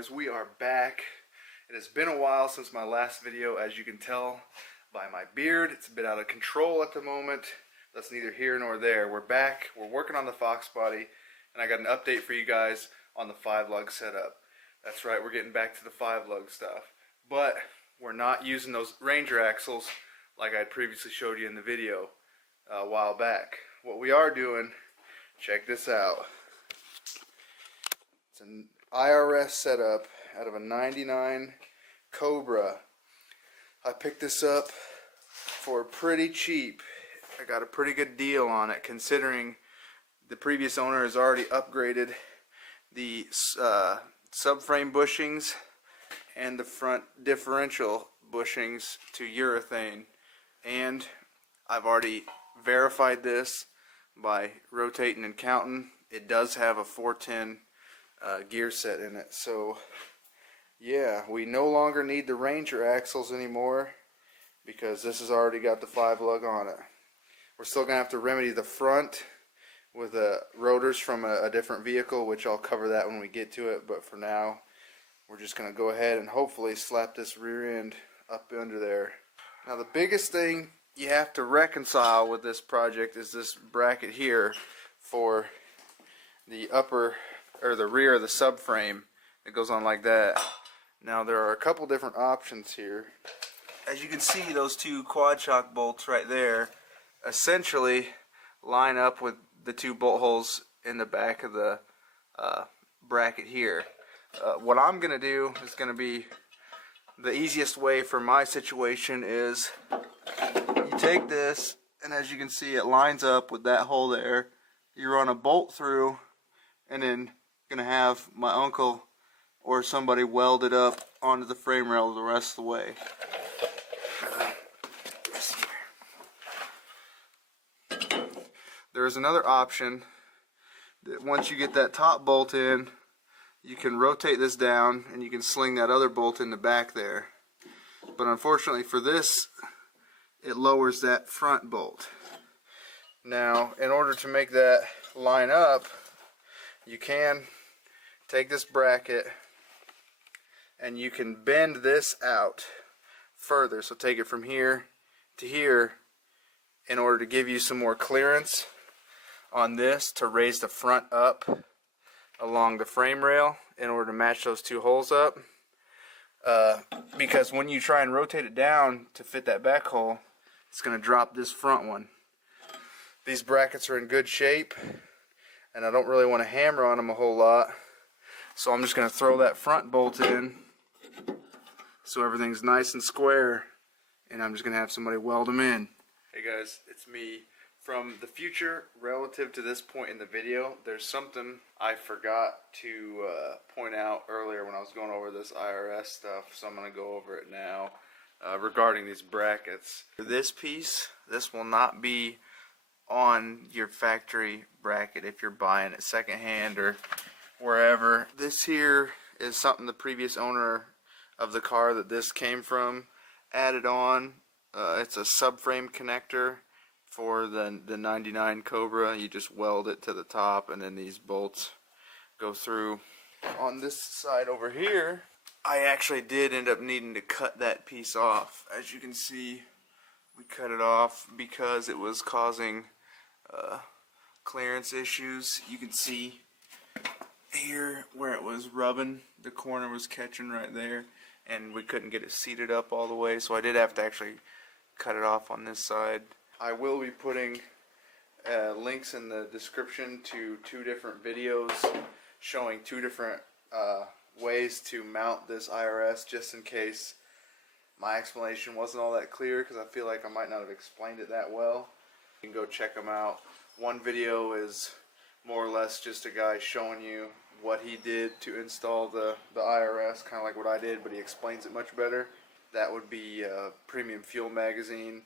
guys, we are back. It has been a while since my last video, as you can tell by my beard. It's a bit out of control at the moment. That's neither here nor there. We're back, we're working on the Foxbody, and I got an update for you guys on the 5-lug setup. That's right, we're getting back to the 5-lug stuff. But we're not using those Ranger axles like I previously showed you in the video a while back. What we are doing, check this out. It's an IRS setup out of a 99 Cobra. I picked this up for pretty cheap. I got a pretty good deal on it considering the previous owner has already upgraded the subframe bushings and the front differential bushings to urethane, and I've already verified this by rotating and counting. It does have a 410 gear set in it, so yeah, we no longer need the Ranger axles anymore because this has already got the 5-lug on it. We're still gonna have to remedy the front with rotors from a different vehicle, which I'll cover that when we get to it, but for now we're just gonna go ahead and hopefully slap this rear end up under there. Now the biggest thing you have to reconcile with this project is this bracket here for the upper or the rear of the subframe. It goes on like that. Now there are a couple different options here. As you can see, those two quad shock bolts right there essentially line up with the two bolt holes in the back of the bracket here. What I'm gonna do is gonna be the easiest way for my situation is you take this, and as you can see it lines up with that hole there. You run a bolt through, and then gonna have my uncle or somebody weld it up onto the frame rail the rest of the way. There's another option that once you get that top bolt in, you can rotate this down and you can sling that other bolt in the back there. But unfortunately for this, it lowers that front bolt. Now, in order to make that line up, you can take this bracket and you can bend this out further. So take it from here to here in order to give you some more clearance on this to raise the front up along the frame rail in order to match those two holes up. Because when you try and rotate it down to fit that back hole, it's going to drop this front one. These brackets are in good shape, and I don't really want to hammer on them a whole lot, so I'm just going to throw that front bolt in so everything's nice and square, and I'm just going to have somebody weld them in. Hey guys, it's me. From the future relative to this point in the video, there's something I forgot to point out earlier when I was going over this IRS stuff, so I'm going to go over it now regarding these brackets. For this piece, this will not be on your factory bracket if you're buying it secondhand or wherever. This here is something the previous owner of the car that this came from added on. It's a subframe connector for the 99 Cobra. You just weld it to the top and then these bolts go through. On this side over here, I actually did end up needing to cut that piece off. As you can see, we cut it off because it was causing clearance issues. You can see here where it was rubbing, the corner was catching right there, and we couldn't get it seated up all the way, so I did have to actually cut it off on this side. I will be putting links in the description to 2 different videos showing 2 different ways to mount this IRS, just in case my explanation wasn't all that clear, because I feel like I might not have explained it that well. You can go check them out. One video is more or less just a guy showing you what he did to install the IRS, kind of like what I did, but he explains it much better. That would be Premium Fuel Magazine.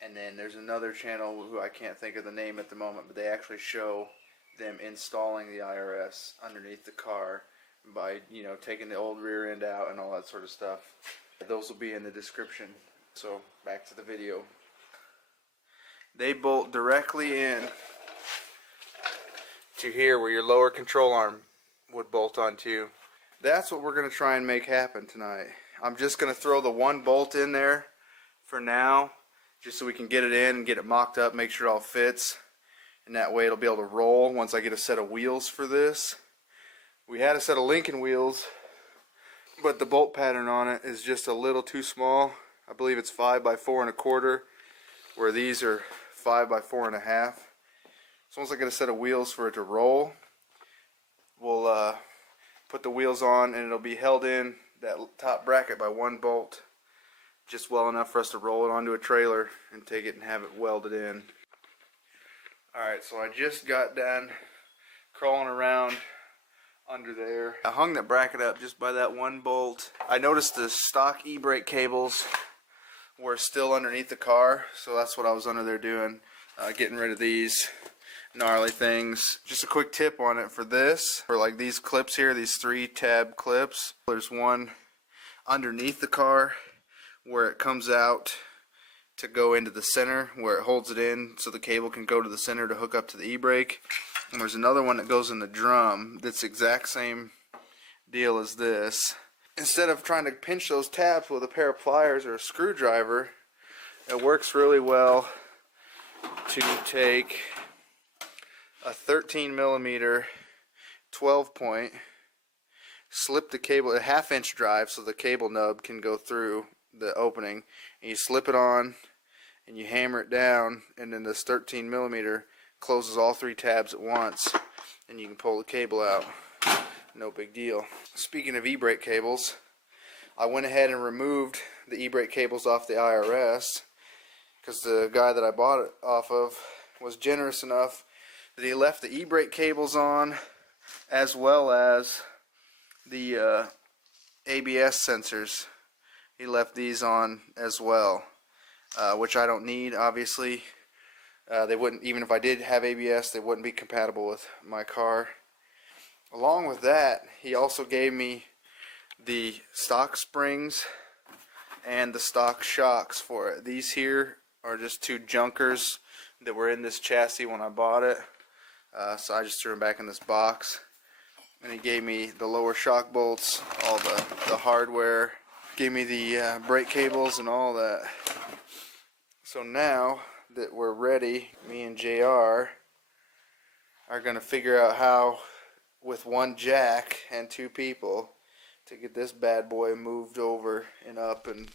And then there's another channel who I can't think of the name at the moment, but they actually show them installing the IRS underneath the car by, you know, taking the old rear end out and all that sort of stuff. Those will be in the description. So back to the video. They bolt directly in to here where your lower control arm would bolt onto. that's what we're going to try and make happen tonight. I'm just going to throw the one bolt in there for now, just so we can get it in and get it mocked up, make sure it all fits, and that way it'll be able to roll once I get a set of wheels for this. We had a set of Lincoln wheels, but the bolt pattern on it is just a little too small. I believe it's 5 by 4 1/4, where these are 5 by 4 1/2. So once I get a set of wheels for it to roll, we'll put the wheels on, and it'll be held in that top bracket by one bolt, just well enough for us to roll it onto a trailer and take it and have it welded in. Alright, so I just got done crawling around under there. I hung that bracket up just by that one bolt. I noticed the stock Ebrake cables were still underneath the car, so that's what I was under there doing, getting rid of these gnarly things. Just a quick tip on it for this, for like these clips here, these 3-tab clips. There's one underneath the car where it comes out to go into the center, where it holds it in so the cable can go to the center to hook up to the e-brake. And there's another one that goes in the drum that's the exact same deal as this. Instead of trying to pinch those tabs with a pair of pliers or a screwdriver, it works really well to take a 13mm 12-point, slip the cable, a 1/2 inch drive so the cable nub can go through the opening, and you slip it on and you hammer it down, and then this 13mm closes all 3 tabs at once, and you can pull the cable out. No big deal. Speaking of e-brake cables, I went ahead and removed the e-brake cables off the IRS because the guy that I bought it off of was generous enough that he left the e-brake cables on, as well as the ABS sensors. He left these on as well, which I don't need, obviously. They wouldn't, even if I did have ABS, they wouldn't be compatible with my car. Along with that, he also gave me the stock springs and the stock shocks for it. These here are just 2 junkers that were in this chassis when I bought it. So I just threw them back in this box. And he gave me the lower shock bolts, all the hardware, gave me the brake cables and all that. So now that we're ready, me and JR are going to figure out how, with one jack and 2 people, to get this bad boy moved over and up and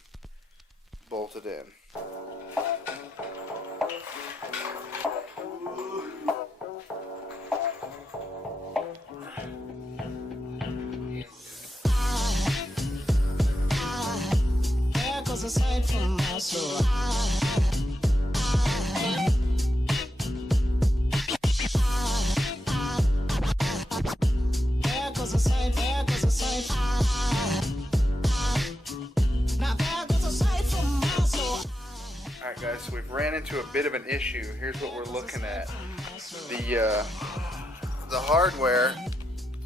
bolted in. Aside from my soul, Alright guys, so we've ran into a bit of an issue. Here's what we're looking at. The hardware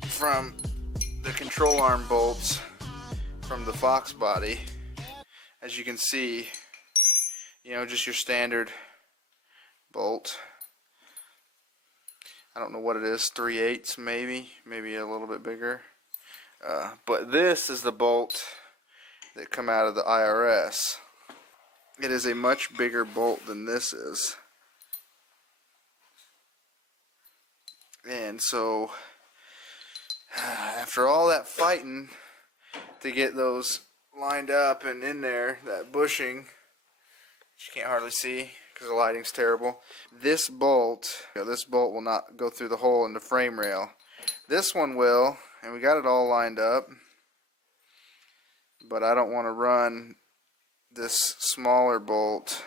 from the control arm bolts from the Foxbody, as you can see, you know, just your standard bolt. I don't know what it is, 3/8 maybe a little bit bigger. But this is the bolt that come out of the IRS. It is a much bigger bolt than this is. And so, after all that fighting to get those lined up and in there, that bushing, you can't hardly see because the lighting's terrible. This bolt will not go through the hole in the frame rail. This one will, and we got it all lined up, but I don't want to run this smaller bolt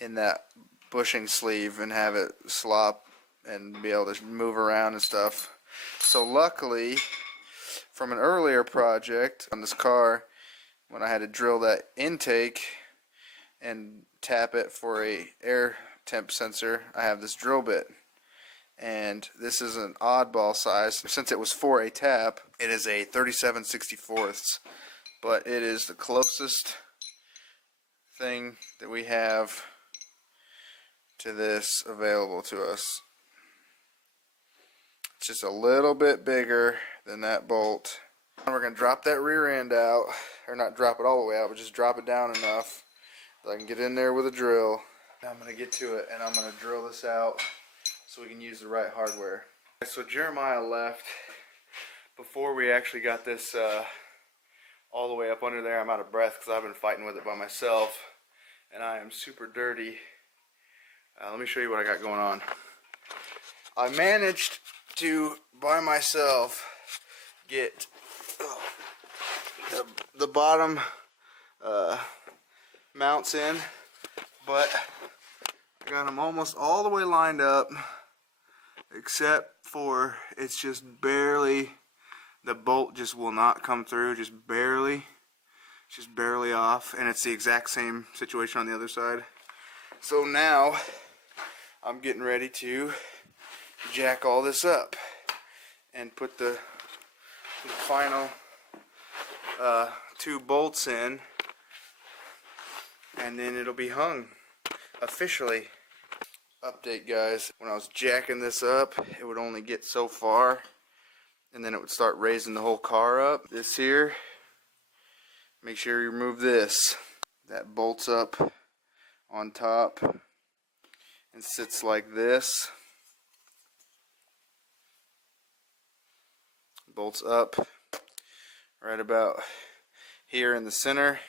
in that bushing sleeve and have it slop and be able to move around and stuff. So luckily, from an earlier project on this car, when I had to drill that intake and tap it for a air temp sensor, I have this drill bit, and this is an oddball size. Since it was for a tap, it is a 37/64, but it is the closest thing that we have to this available to us. It's just a little bit bigger than that bolt, And we're going to drop that rear end out, or not drop it all the way out, but just drop it down enough that I can get in there with a drill. Now I'm going to get to it and I'm going to drill this out so we can use the right hardware. So Jeremiah left before we actually got this all the way up under there. I'm out of breath because I've been fighting with it by myself and I am super dirty. Let me show you what I got going on. I managed to, by myself, get the bottom mounts in, but I got them almost all the way lined up, except for it's just barely, the bolt just will not come through, just barely off, and it's the exact same situation on the other side. So now I'm getting ready to jack all this up and put the final 2 bolts in, and then it'll be hung officially. Update, guys, when I was jacking this up, it would only get so far and then it would start raising the whole car up. This here, make sure you remove this. That bolts up on top and sits like this. Bolts up right about here in the center.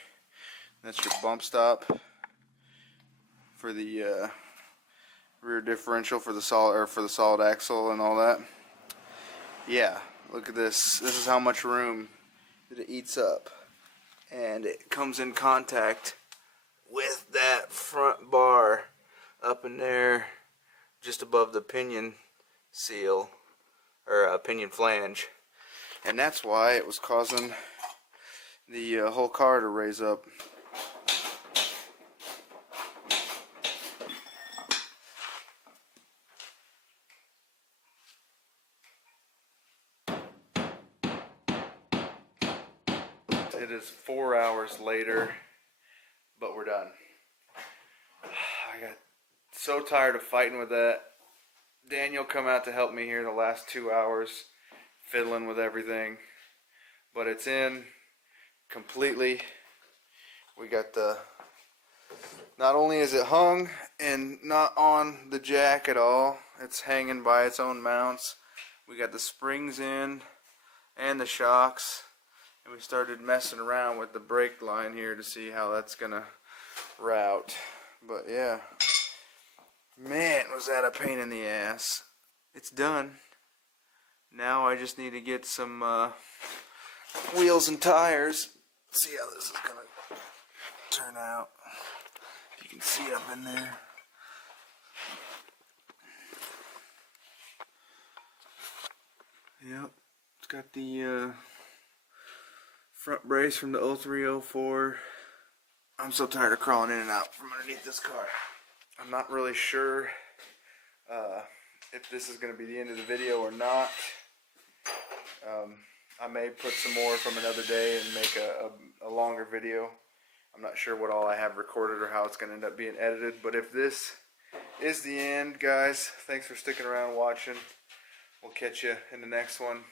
That's your bump stop for the rear differential for the solid axle and all that. Yeah, look at this. This is how much room that it eats up, and it comes in contact with that front bar up in there, just above the pinion seal or pinion flange, and that's why it was causing the whole car to raise up. It is 4 hours later, but we're done. I got so tired of fighting with that. Daniel come out to help me here the last 2 hours, fiddling with everything, but it's in completely. We got the, not only is it hung and not on the jack at all, it's hanging by its own mounts. We got the springs in and the shocks, and we started messing around with the brake line here to see how that's gonna route. But yeah, man, was that a pain in the ass. It's done. Now I just need to get some wheels and tires. See how this is gonna turn out. If you can see up in there. Yep, it's got the front brace from the 0304. I'm so tired of crawling in and out from underneath this car. I'm not really sure if this is going to be the end of the video or not. I may put some more from another day and make a longer video. I'm not sure what all I have recorded or how it's going to end up being edited. But if this is the end, guys, thanks for sticking around watching. We'll catch you in the next one.